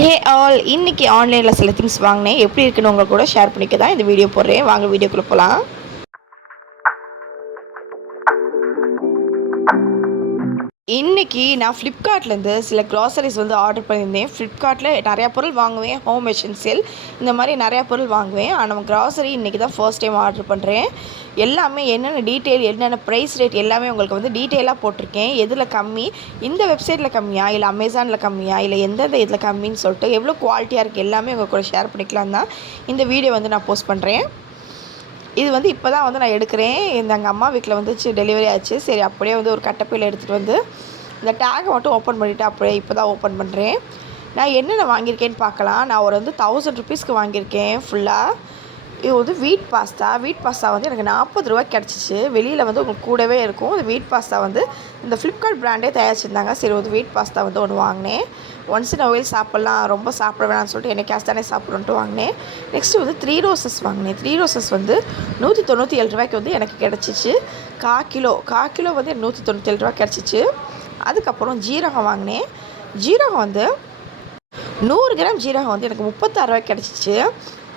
Hey all இன்றைக்கி ஆன்லைனில் சில திங்ஸ் வாங்கினேன். எப்படி இருக்குன்னு உங்க கூட ஷேர் பண்ணிக்க தான் இந்த வீடியோ போடுறேன். வாங்க வீடியோக்குள்ளே போகலாம் இன்றைக்கி நான் ஃப்ளிப்கார்ட்லேருந்து சில க்ராசரிஸ் வந்து ஆர்டர் பண்ணியிருந்தேன். ஃப்ளிப்கார்ட்டில் நிறையா பொருள் வாங்குவேன். ஹோம் எசென்சியல் இந்த மாதிரி நிறையா பொருள் வாங்குவேன். ஆனால் க்ராசரி இன்றைக்கி தான் ஃபர்ஸ்ட் டைம் ஆர்டர் பண்ணுறேன் எல்லாமே என்னென்ன டீட்டெயில் என்னென்ன ப்ரைஸ் ரேட் எல்லாமே உங்களுக்கு வந்து டீட்டெயிலாக போட்டிருக்கேன். எதில் கம்மி? இந்த வெப்சைட்டில் கம்மியா? இல்லை அமேசானில் கம்மியா? இல்லை எந்தெந்த இதில் கம்மின்னு சொல்லிட்டு எவ்வளோ குவாலிட்டியாக இருக்குது எல்லாமே உங்கள் கூட ஷேர் பண்ணிக்கலாம் தான் இந்த வீடியோ வந்து நான் போஸ்ட் பண்ணுறேன் இது வந்து இப்போ தான் வந்து நான் எடுக்கிறேன். இந்த எங்கள் அம்மா வீட்டில் வந்துச்சு டெலிவரி ஆச்சு. சரி அப்படியே வந்து ஒரு கட்டப்பையில் எடுத்துகிட்டு வந்து இந்த டேகை மட்டும் ஓப்பன் பண்ணிவிட்டு அப்படியே இப்போ தான் ஓப்பன் பண்ணுறேன் நான் என்னென்ன வாங்கியிருக்கேன்னு பார்க்கலாம். நான் ஒரு வந்து தௌசண்ட் ருபீஸ்க்கு வாங்கியிருக்கேன் ஃபுல்லாக இது வந்து வீட் பாஸ்தா வீட் பாஸ்தா வந்து எனக்கு நாற்பது ரூபா கிடச்சிச்சு. வெளியில் வந்து உங்களுக்கு கூடவே இருக்கும். இந்த வீட் பாஸ்தா வந்து இந்த ஃப்ளிப்கார்ட் ப்ராண்டே தயாரிச்சிருந்தாங்க. சரி ஒரு வீட் பாஸ்தா வந்து ஒன்று வாங்கினேன். ஒன்ஸ் இன் ஒயில் சாப்பிட்லாம். ரொம்ப சாப்பிட வேணாம்னு சொல்லிட்டு என்னைக்காஸ் தானே சாப்பிட்றோன்ட்டு வாங்கினேன். நெக்ஸ்ட்டு வந்து த்ரீ ரோசஸ் வாங்கினேன். த்ரீ ரோசஸ் வந்து நூற்றி தொண்ணூற்றி ஏழு ரூபாய்க்கு வந்து எனக்கு கிடச்சிச்சு. கா கிலோ கா கிலோ வந்து நூற்றி தொண்ணூற்றி ஏழு ரூபா கிடச்சிச்சு. அதுக்கப்புறம் ஜீரகம் வாங்கினேன். ஜீரகம் வந்து நூறு கிராம் ஜீரகம் வந்து எனக்கு முப்பத்தாறு ரூபாய்க்கு கிடச்சிச்சு.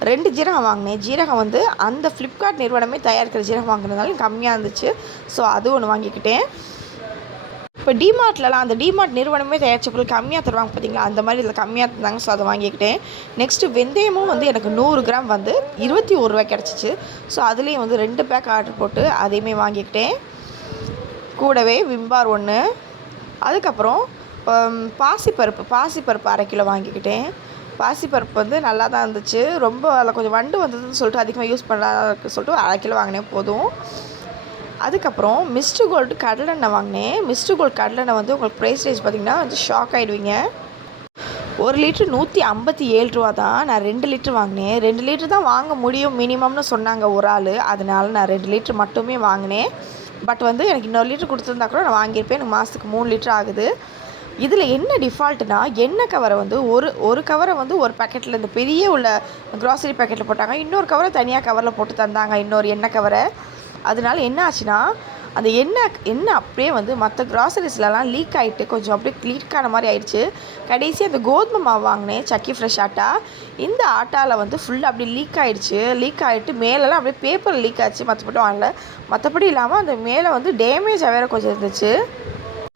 ரெண்டு ஜீரகம் வாங்கினேன். ஜீரகம் வந்து அந்த ஃப்ளிப்கார்ட் நிறுவனமே தயாரிக்கிற ஜீரகம் வாங்கினதுனால கம்மியாக இருந்துச்சு. ஸோ அது ஒன்று வாங்கிக்கிட்டேன். இப்போ டிமார்ட்லலாம் அந்த டிமார்ட் நிறுவனமே தயாரித்த பொருள் கம்மியாக தருவாங்க பார்த்தீங்களா அந்த மாதிரி இதில் கம்மியாக தந்தாங்க. ஸோ அதை வாங்கிக்கிட்டேன். நெக்ஸ்ட்டு வெந்தயமும் வந்து எனக்கு நூறு கிராம் வந்து இருபத்தி ஒரு ரூபாய் கிடச்சிச்சு. ஸோ அதுலேயும் வந்து ரெண்டு பேக் ஆர்டர் போட்டு அதையுமே வாங்கிக்கிட்டேன். கூடவே விம்பார் ஒன்று அதுக்கப்புறம் பாசிப்பருப்பு. பாசிப்பருப்பு அரை கிலோ வாங்கிக்கிட்டேன். பாசிப்பருப்பு வந்து நல்லா தான் இருந்துச்சு. ரொம்ப அதில் கொஞ்சம் வண்டு வந்ததுன்னு சொல்லிட்டு அதிகமாக யூஸ் பண்ணலாம் சொல்லிட்டு அரை கிலோ வாங்கினேன் போதும். அதுக்கப்புறம் மிஸ்டு கோல்டு கடலெண்ணெய் வாங்கினேன். மிஸ்டு கோல்டு கடலெண்ணெய் வந்து உங்களுக்கு ப்ரைஸ் ரேஞ்ச் பார்த்திங்கன்னா வந்து ஷாக் ஆகிடுவீங்க ஒரு லிட்ரு நூற்றி ஐம்பத்தி ஏழு ரூபா தான் நான் ரெண்டு லிட்ரு வாங்கினேன். ரெண்டு லிட்ரு தான் வாங்க முடியும் மினிமம்னு சொன்னாங்க ஒரு ஆள். அதனால நான் ரெண்டு லிட்ரு மட்டுமே வாங்கினேன். பட் வந்து எனக்கு இன்னொரு லிட்ரு கொடுத்துருந்தா கூட நான் வாங்கியிருப்பேன். எனக்கு மாதத்துக்கு மூணு லிட்ரு ஆகுது. இதில் என்ன டிஃபால்ட்னா எண்ணெய் கவரை வந்து ஒரு ஒரு கவரை வந்து ஒரு பேக்கெட்டில் இந்த பெரிய உள்ள க்ராசரி பேக்கெட்டில் போட்டாங்க இன்னொரு கவரை தனியாக கவரில் போட்டு தந்தாங்க இன்னொரு எண்ணெய் கவரை அதனால என்ன ஆச்சுன்னா அந்த எண்ணெய் எண்ணெய் அப்படியே வந்து மற்ற க்ராசரிஸ்லலாம் லீக் ஆகிட்டு கொஞ்சம் அப்படியே லீக் ஆன மாதிரி ஆயிடுச்சு. கடைசி அந்த கோதுமை மாவு வாங்கினேன் சக்கி ஃப்ரெஷ் ஆட்டா. இந்த ஆட்டாவில் வந்து ஃபுல்லாக அப்படியே லீக் ஆகிடுச்சு லீக் ஆகிட்டு மேலெலாம் அப்படியே பேப்பர் லீக் ஆச்சு மற்றபடி வாங்கல. மற்றபடி இல்லாமல் அந்த மேலே வந்து டேமேஜாக வேறு கொஞ்சம் இருந்துச்சு.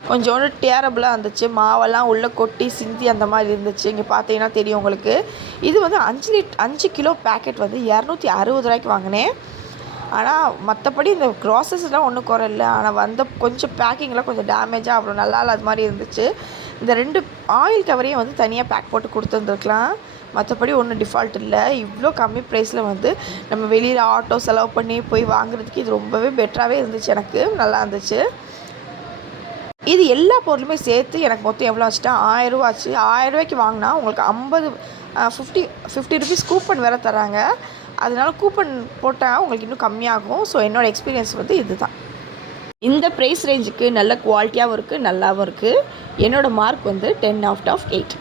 கொஞ்சோண்டு டேரபிளாக இருந்துச்சு. மாவெல்லாம் உள்ளே கொட்டி சிந்தி அந்த மாதிரி இருந்துச்சு. இங்கே பார்த்தீங்கன்னா தெரியும் உங்களுக்கு. இது வந்து அஞ்சு லிட் அஞ்சு கிலோ பேக்கெட் வந்து இரநூத்தி அறுபது ரூபாய்க்கு வாங்கினேன். ஆனால் மற்றபடி இந்த க்ராசஸ்லாம் ஒன்றும் குறை இல்லை ஆனால் வந்த கொஞ்சம் பேக்கிங்லாம் கொஞ்சம் டேமேஜாக அவ்வளோ நல்லா இல்லாத மாதிரி இருந்துச்சு. இந்த ரெண்டு ஆயில் கவரையும் வந்து தனியாக பேக் போட்டு கொடுத்துருந்துருக்கலாம். மற்றபடி ஒன்றும் டிஃபால்ட் இல்லை. இவ்வளோ கம்மி ப்ரைஸில் வந்து நம்ம வெளியில் ஆட்டோ செலவு பண்ணி போய் வாங்குறதுக்கு இது ரொம்பவே பெட்டராகவே இருந்துச்சு எனக்கு. நல்லா இருந்துச்சு. இது எல்லா பொருளுமே சேர்த்து எனக்கு மொத்தம் எவ்வளோ ஆச்சுட்டா ஆயிரரூவா ஆச்சு. ஆயிரரூவாய்க்கு வாங்கினா உங்களுக்கு ஐம்பது ஃபிஃப்டி ஃபிஃப்டி ருபீஸ் கூப்பன் வேறு தராங்க. அதனால கூப்பன் போட்டால் உங்களுக்கு இன்னும் கம்மியாகும். ஸோ என்னோடய எக்ஸ்பீரியன்ஸ் வந்து இது தான் இந்த ப்ரைஸ் ரேஞ்சுக்கு நல்ல குவாலிட்டியாகவும் இருக்குது நல்லாவும் இருக்குது என்னோடய மார்க் வந்து டென் அவுட் ஆஃப் எயிட்